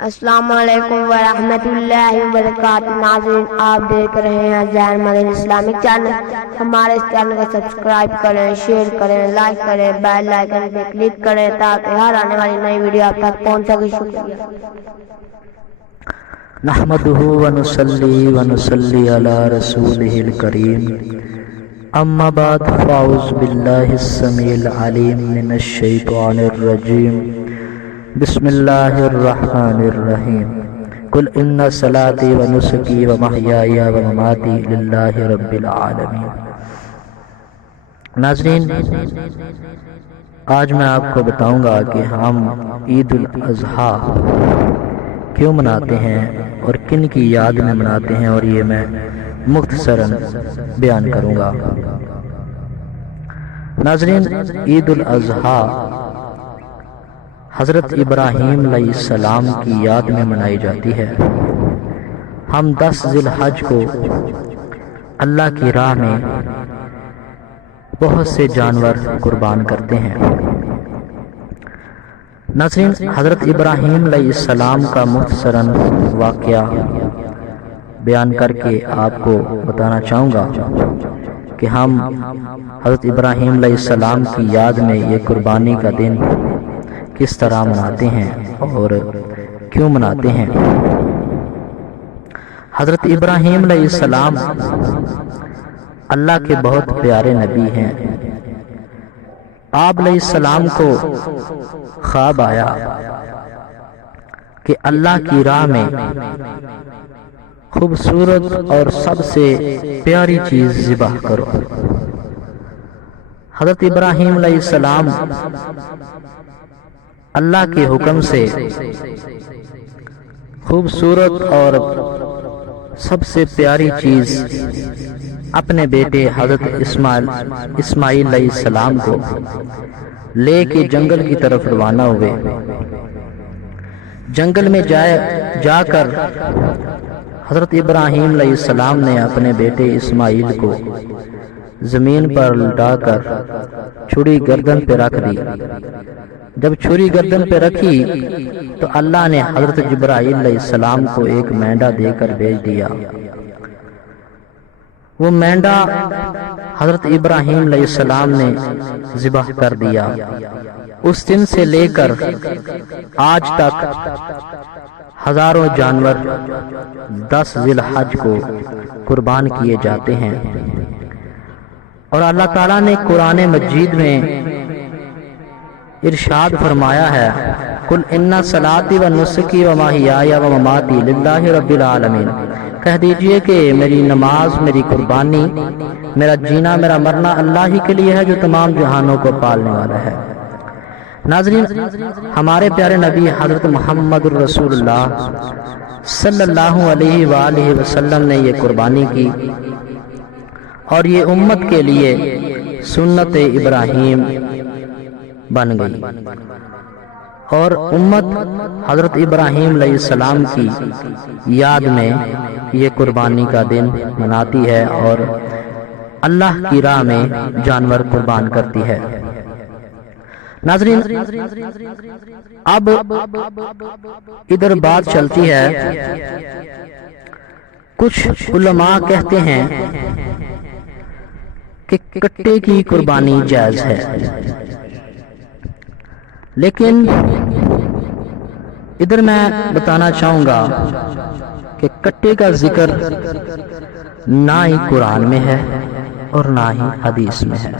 السلام علیکم ورحمۃ اللہ وبرکاتہ۔ ناظرین، آپ دیکھ رہے ہیں زین مدنی اسلامک چینل۔ ہمارے اس چینل کو سبسکرائب کریں، شیئر کریں، لائک کریں، بیل آئیکن پہ کلک کریں تاکہ ہر آنے والی نئی ویڈیو آپ تک پہنچ سکے۔ شکریہ۔ نحمده ونصلي ونصلي على رسوله الكريم اما بعد فاعوذ بالله السميع العليم من الشيطان الرجيم بسم الله الرحمن الرحيم قل ان صلاتي ونسكي ومحياي ومماتي لله رب العالمين۔ ناظرین، آج میں آپ کو بتاؤں گا کہ ہم عید الاضحیٰ کیوں مناتے ہیں اور کن کی یاد میں مناتے ہیں، اور یہ میں مختصراً بیان کروں گا۔ ناظرین، عید الاضحیٰ حضرت ابراہیم علیہ السلام کی یاد میں منائی جاتی ہے۔ ہم 10 ذی الحج کو اللہ کی راہ میں بہت سے جانور قربان کرتے ہیں۔ ناظرین، حضرت ابراہیم علیہ السلام کا مختصراً واقعہ بیان کر کے آپ کو بتانا چاہوں گا کہ ہم حضرت ابراہیم علیہ السلام کی یاد میں یہ قربانی کا دن کس طرح مناتے ہیں اور کیوں مناتے ہیں۔ حضرت ابراہیم علیہ السلام اللہ کے بہت پیارے نبی ہیں۔ آپ علیہ السلام کو خواب آیا کہ اللہ کی راہ میں خوبصورت اور سب سے پیاری چیز ذبح کرو۔ حضرت ابراہیم علیہ السلام اللہ کے حکم سے خوبصورت اور سب سے پیاری چیز اپنے بیٹے حضرت اسماعیل علیہ السلام کو لے کے جنگل کی طرف روانہ ہوئے۔ جنگل میں جا کر حضرت ابراہیم علیہ السلام نے اپنے بیٹے اسماعیل کو زمین پر لٹا کر چھری گردن پہ رکھ دی۔ جب چھری گردن پہ رکھی تو اللہ نے حضرت جبرائیل علیہ السلام کو ایک مینڈا دے کر بھیج دیا۔ وہ مینڈا حضرت ابراہیم علیہ السلام نے ذبح کر دیا۔ اس دن سے لے کر آج تک ہزاروں جانور 10 ذی الحج کو قربان کیے جاتے ہیں۔ اور اللہ تعالیٰ نے قرآن مجید میں ارشاد فرمایا ہے، قل ان صلاتی و نسکی و محیای و مماتی للہ رب العالمین۔ کہہ دیجئے کہ میری نماز، میری قربانی، میرا جینا، میرا مرنا اللہ ہی کے لیے ہے جو تمام جہانوں کو پالنے والا ہے۔ ناظرین، ہمارے پیارے نبی حضرت محمد رسول اللہ صلی اللہ علیہ وآلہ وسلم نے یہ قربانی کی اور یہ امت کے لیے سنت ابراہیم بن گئی، اور امت حضرت ابراہیم علیہ السلام کی یاد میں یہ قربانی کا دن مناتی ہے اور اللہ کی راہ میں جانور قربان کرتی ہے۔ ناظرین، اب ادھر بات چلتی ہے، کچھ علماء کہتے ہیں کہ کٹے کی قربانی جائز ہے، لیکن ادھر میں بتانا چاہوں گا کہ کٹے کا ذکر نہ ہی قرآن میں ہے اور نہ ہی حدیث میں ہے۔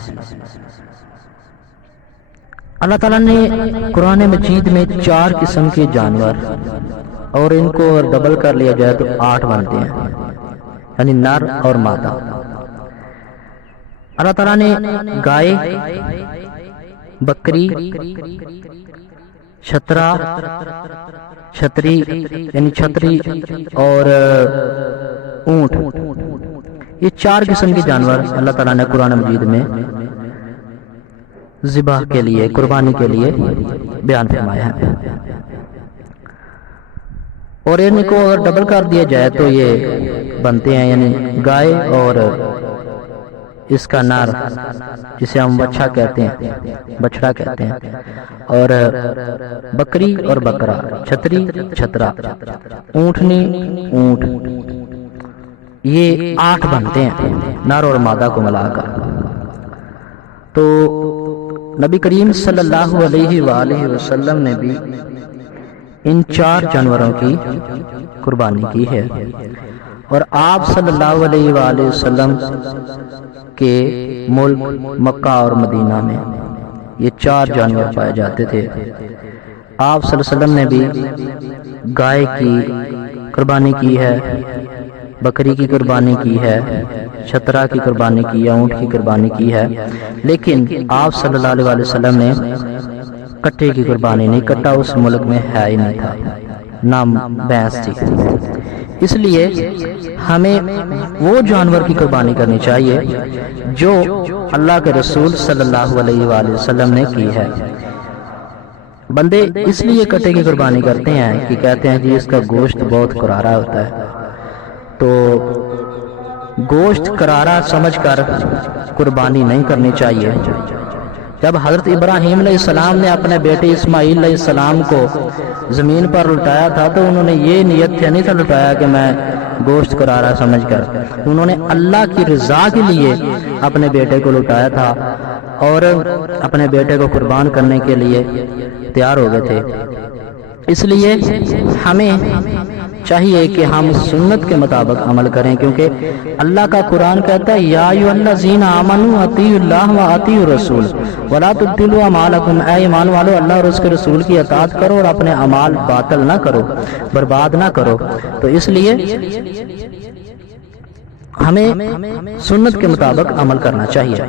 اللہ تعالیٰ نے قرآن مجید میں 4 قسم کے جانور، اور ان کو ڈبل کر لیا جائے تو 8 بنتے ہیں، یعنی نر اور مادہ۔ اللہ تعالیٰ نے گائے، بکری، چھتری یعنی چھتری اور اونٹ، یہ 4 قسم کے جانور اللہ تعالیٰ نے قرآن مجید میں ذبح کے لیے، قربانی کے لیے بیان فرمایا ہے۔ اور ان کو اگر ڈبل کر دیا جائے تو یہ بنتے ہیں، یعنی گائے اور اس کا نر جسے ہم بچہ کہتے ہیں، بچڑا کہتے ہیں، اور بکری اور بکرا، چھتری چھترا، اونٹنی اونٹ، یہ 8 بنتے ہیں نر اور مادہ کو ملا کر۔ تو نبی کریم صلی اللہ علیہ وآلہ وسلم نے بھی ان 4 جانوروں کی قربانی کی ہے، اور آپ صلی اللہ علیہ وآلہ وسلم کے ملک مکہ اور مدینہ میں یہ 4 جانور پائے جاتے تھے۔ آپ صلی اللہ علیہ وسلم نے بھی گائے کی قربانی کی ہے، بکری کی قربانی کی ہے، چھترا کی قربانی کی ہے، اونٹ کی قربانی کی ہے، لیکن آپ صلی اللہ علیہ وسلم نے کٹے کی قربانی نہیں، کٹا اس ملک میں ہے ہی نہیں تھا، نہ بھینس تھی۔ اس لیے ہمیں وہ جانور کی قربانی کرنی چاہیے جو اللہ کے رسول صلی اللہ علیہ وآلہ وسلم نے کی ہے۔ بندے اس لیے کٹے کی قربانی کرتے ہیں کہ کہتے ہیں جی اس کا گوشت بہت کرارا ہوتا ہے، تو گوشت کرارا سمجھ کر قربانی نہیں کرنی چاہیے۔ جب حضرت ابراہیم علیہ السلام نے اپنے بیٹے اسماعیل علیہ السلام کو زمین پر لٹایا تھا تو انہوں نے یہ نیت سے نہیں تھا لٹایا کہ میں گوشت کرارا سمجھ کر، انہوں نے اللہ کی رضا کے لیے اپنے بیٹے کو لٹایا تھا اور اپنے بیٹے کو قربان کرنے کے لیے تیار ہو گئے تھے۔ اس لیے ہمیں چاہیے کہ ہم سنت کے مطابق عمل کریں، کیونکہ اللہ کا قرآن کہتا ہے یا ایھا الذین آمنوا اطیعوا اللہ و اطیعوا الرسول ولا تبطلوا اعمالکم، اے ایمان والو اللہ اور اس کے رسول کی اطاعت کرو اور اپنے اعمال باطل نہ کرو، برباد نہ کرو۔ تو اس لیے ہمیں سنت کے مطابق عمل کرنا چاہیے۔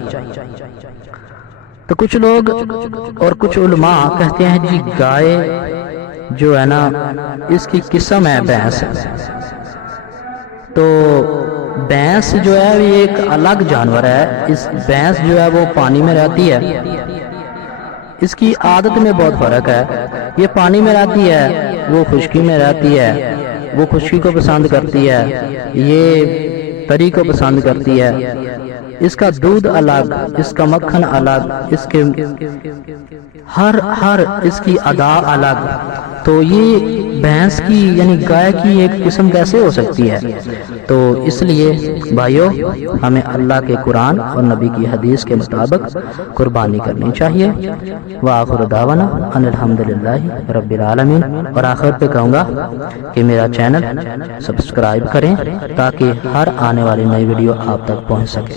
تو کچھ لوگ اور کچھ علماء کہتے ہیں جی گائے جو ہے نا اس کی قسم ہے بھینس، تو بھینس جو ہے یہ ایک الگ جانور ہے۔ اس بھینس جو ہے وہ پانی میں رہتی ہے، اس کی عادت میں بہت فرق ہے، یہ پانی میں رہتی ہے، وہ خشکی میں رہتی ہے، وہ خشکی کو پسند کرتی ہے، یہ تری کو پسند کرتی ہے، اس کا دودھ الگ، اس کا مکھن الگ، اس کے ہر اس کی ادا الگ، تو یہ بھینس کی یعنی گائے کی ایک قسم کیسے ہو سکتی ہے؟ تو اس لیے بھائیو ہمیں اللہ کے قرآن اور نبی کی حدیث کے مطابق قربانی کرنی چاہیے۔ وآخر دعوانا ان الحمدللہ رب العالمین۔ اور آخر پہ کہوں گا کہ میرا چینل سبسکرائب کریں تاکہ ہر آنے والی نئی ویڈیو آپ تک پہنچ سکے۔